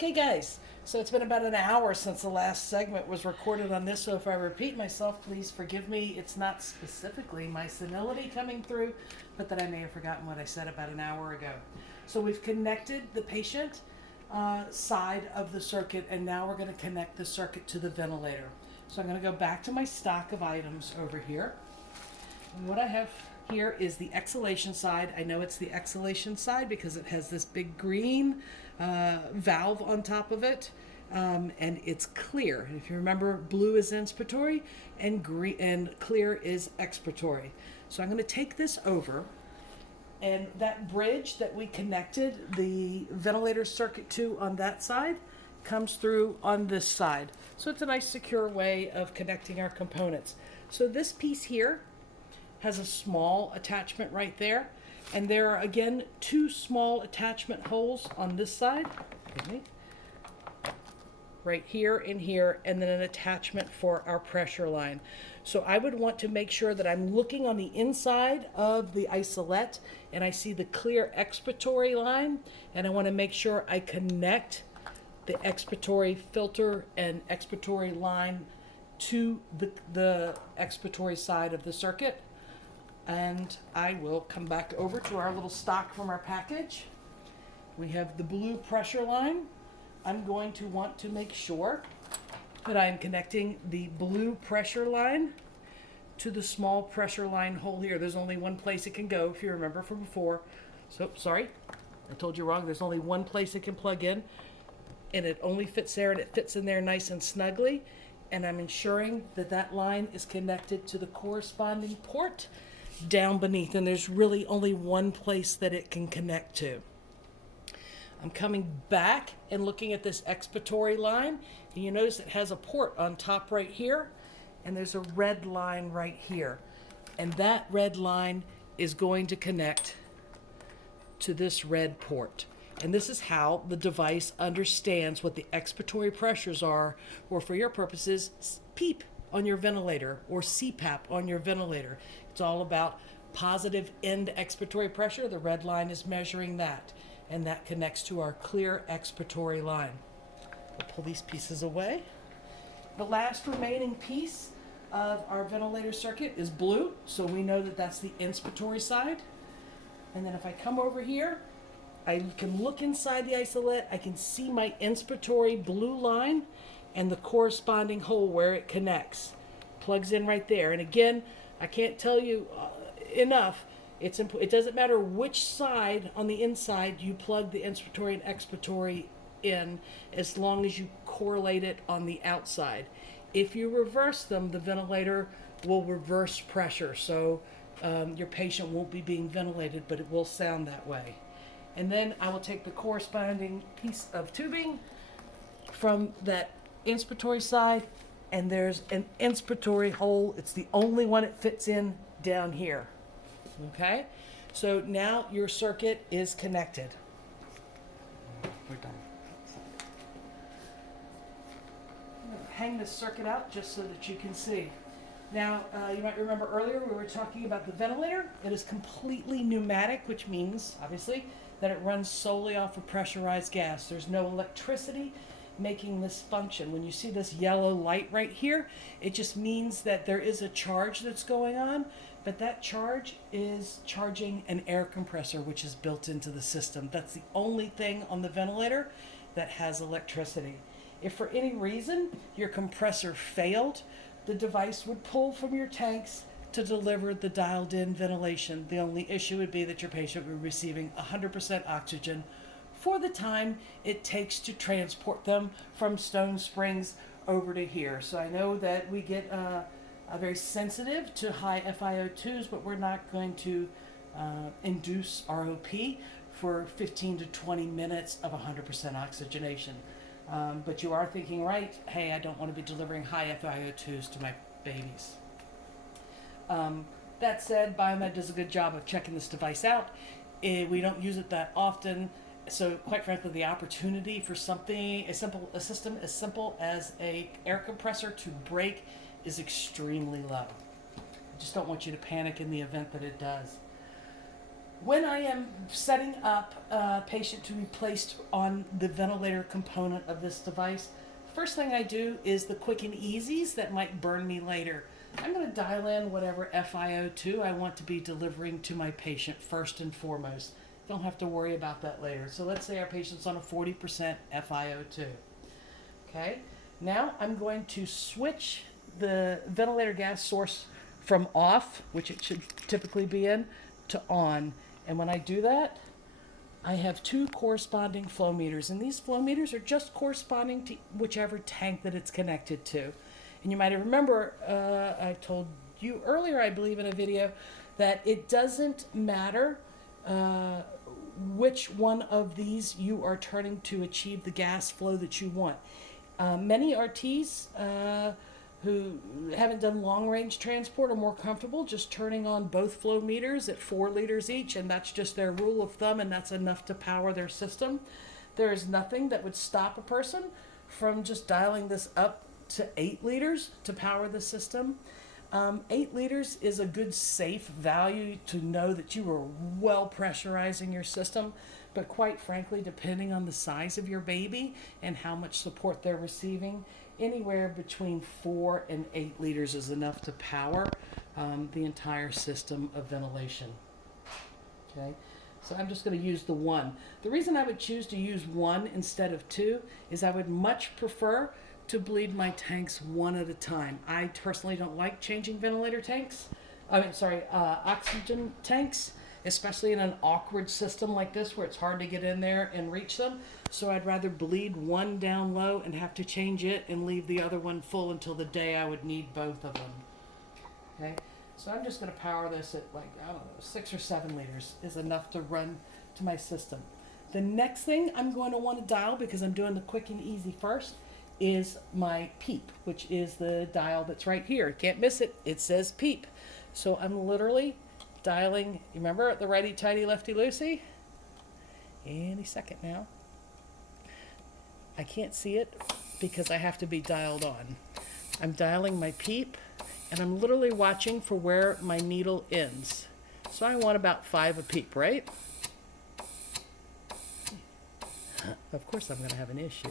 Okay, guys, so it's been about an hour since the last segment was recorded on this, so if I repeat myself, please forgive me. It's not specifically my senility coming through, but that I may have forgotten what I said about an hour ago. So we've connected the patient side of the circuit, and now we're going to connect the circuit to the ventilator. So I'm going to go back to my stock of items over here. And what I have here is the exhalation side. I know it's the exhalation side because it has this big green valve on top of it, and it's clear. If you remember, blue is inspiratory and green and clear is expiratory. So I'm going to take this over, and that bridge that we connected the ventilator circuit to on that side comes through on this side. So it's a nice secure way of connecting our components. So this piece here has a small attachment right there, and there are again two small attachment holes on this side, right here and here, and then an attachment for our pressure line. So I would want to make sure that I'm looking on the inside of the Isolette and I see the clear expiratory line, and I want to make sure I connect the expiratory filter and expiratory line to the expiratory side of the circuit. And I will come back over to our little stock from our package. We have the blue pressure line. I'm going to want to make sure that I'm connecting the blue pressure line to the small pressure line hole here. There's only one place it can go, if you remember from before. So, sorry, I told you wrong. There's only one place it can plug in, and it only fits there, and it fits in there nice and snugly. And I'm ensuring that that line is connected to the corresponding port down beneath, and there's really only one place that it can connect to. I'm coming back and looking at this expiratory line, and you notice it has a port on top right here, and there's a red line right here, and that red line is going to connect to this red port. And this is how the device understands what the expiratory pressures are, or for your purposes, PEEP on your ventilator or CPAP on your ventilator. It's all about positive end expiratory pressure. The red line is measuring that, and that connects to our clear expiratory line. We'll pull these pieces away. The last remaining piece of our ventilator circuit is blue, so we know that that's the inspiratory side. And then if I come over here, I can look inside the Isolette. I can see my inspiratory blue line and the corresponding hole where it connects. Plugs in right there. And again, I can't tell you enough. It doesn't matter which side on the inside you plug the inspiratory and expiratory in, as long as you correlate it on the outside. If you reverse them, the ventilator will reverse pressure. So your patient won't be being ventilated, but it will sound that way. And then I will take the corresponding piece of tubing from that inspiratory side, and there's an inspiratory hole. It's the only one it fits in down here. Okay? So now your circuit is connected. We're done. I'm going to hang this circuit out just so that you can see. Now, you might remember earlier we were talking about the ventilator. It is completely pneumatic, which means, obviously, that it runs solely off of pressurized gas. There's no electricity making this function. When you see this yellow light right here, it just means that there is a charge that's going on, but that charge is charging an air compressor, which is built into the system. That's the only thing on the ventilator that has electricity. If for any reason your compressor failed, the device would pull from your tanks to deliver the dialed in ventilation. The only issue would be that your patient would be receiving 100% oxygen for the time it takes to transport them from Stone Springs over to here. So I know that we get very sensitive to high FiO2s, but we're not going to induce ROP for 15 to 20 minutes of 100% oxygenation. But you are thinking, right, hey, I don't want to be delivering high FiO2s to my babies. That said, Biomed does a good job of checking this device out. We don't use it that often, so quite frankly, the opportunity for a system as simple as a air compressor to break is extremely low. I just don't want you to panic in the event that it does. When I am setting up a patient to be placed on the ventilator component of this device, first thing I do is the quick and easies that might burn me later. I'm going to dial in whatever FiO2 I want to be delivering to my patient first and foremost. Don't have to worry about that later. So let's say our patient's on a 40% FiO2. Okay, now I'm going to switch the ventilator gas source from off, which it should typically be in, to on. And when I do that, I have two corresponding flow meters, and these flow meters are just corresponding to whichever tank that it's connected to. And you might remember, I told you earlier, I believe in a video, that it doesn't matter which one of these you are turning to achieve the gas flow that you want. Many RTs who haven't done long range transport are more comfortable just turning on both flow meters at 4 liters each, and that's just their rule of thumb, and that's enough to power their system. There is nothing that would stop a person from just dialing this up to 8 liters to power the system. 8 liters is a good safe value to know that you are well pressurizing your system, but quite frankly, depending on the size of your baby and how much support they're receiving, anywhere between 4 and 8 liters is enough to power the entire system of ventilation. Okay, so I'm just going to use the 1. The reason I would choose to use 1 instead of 2 is I would much prefer to bleed my tanks one at a time. I personally don't like changing ventilator tanks. Oxygen tanks, especially in an awkward system like this where it's hard to get in there and reach them. So I'd rather bleed one down low and have to change it and leave the other one full until the day I would need both of them. Okay, so I'm just going to power this at 6 or 7 liters is enough to run to my system. The next thing I'm going to want to dial, because I'm doing the quick and easy first, is my PEEP, which is the dial that's right here. Can't miss it. It says PEEP. So I'm literally dialing, you remember the righty tighty lefty loosey? Any second now. I can't see it because I have to be dialed on. I'm dialing my PEEP, and I'm literally watching for where my needle ends. So I want about 5 a PEEP, right? Of course I'm going to have an issue.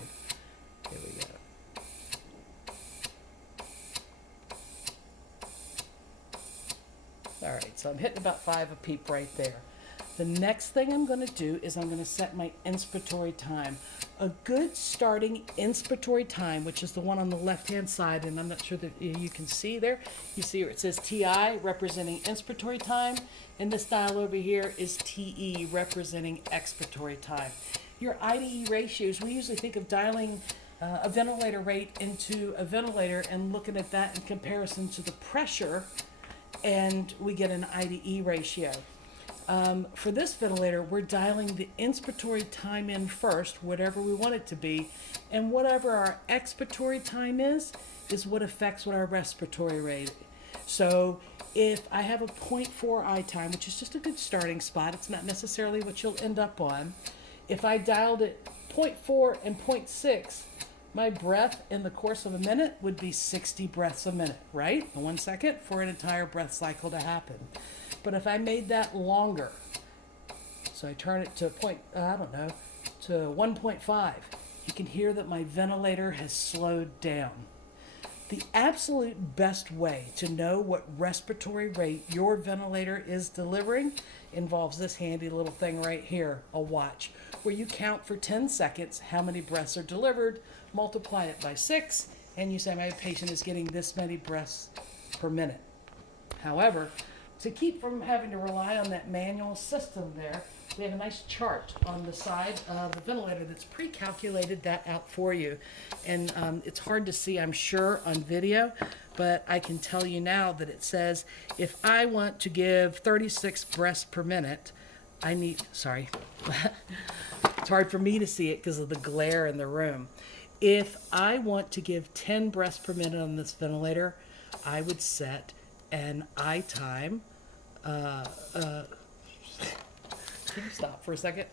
Here we go. All right, so I'm hitting about 5 a PEEP right there. The next thing I'm going to do is I'm going to set my inspiratory time. A good starting inspiratory time, which is the one on the left-hand side, and I'm not sure that you can see there. You see where it says TI representing inspiratory time, and this dial over here is TE representing expiratory time. Your IDE ratios, we usually think of dialing a ventilator rate into a ventilator and looking at that in comparison to the pressure, and we get an IDE ratio. For this ventilator, we're dialing the inspiratory time in first, whatever we want it to be, and whatever our expiratory time is what affects what our respiratory rate. So if I have a 0.4 I time, which is just a good starting spot, it's not necessarily what you'll end up on. If I dialed it 0.4 and 0.6, my breath in the course of a minute would be 60 breaths a minute, right? In 1 second for an entire breath cycle to happen. But if I made that longer, so I turn it to to 1.5, you can hear that my ventilator has slowed down. The absolute best way to know what respiratory rate your ventilator is delivering involves this handy little thing right here, a watch, where you count for 10 seconds how many breaths are delivered, multiply it by 6, and you say my patient is getting this many breaths per minute. However, to keep from having to rely on that manual system there, we have a nice chart on the side of the ventilator that's pre-calculated that out for you. And it's hard to see, I'm sure, on video, but I can tell you now that it says if I want to give 36 breaths per minute, I need, sorry, it's hard for me to see it because of the glare in the room. If I want to give 10 breaths per minute on this ventilator, I would set an I time. Can you stop for a second?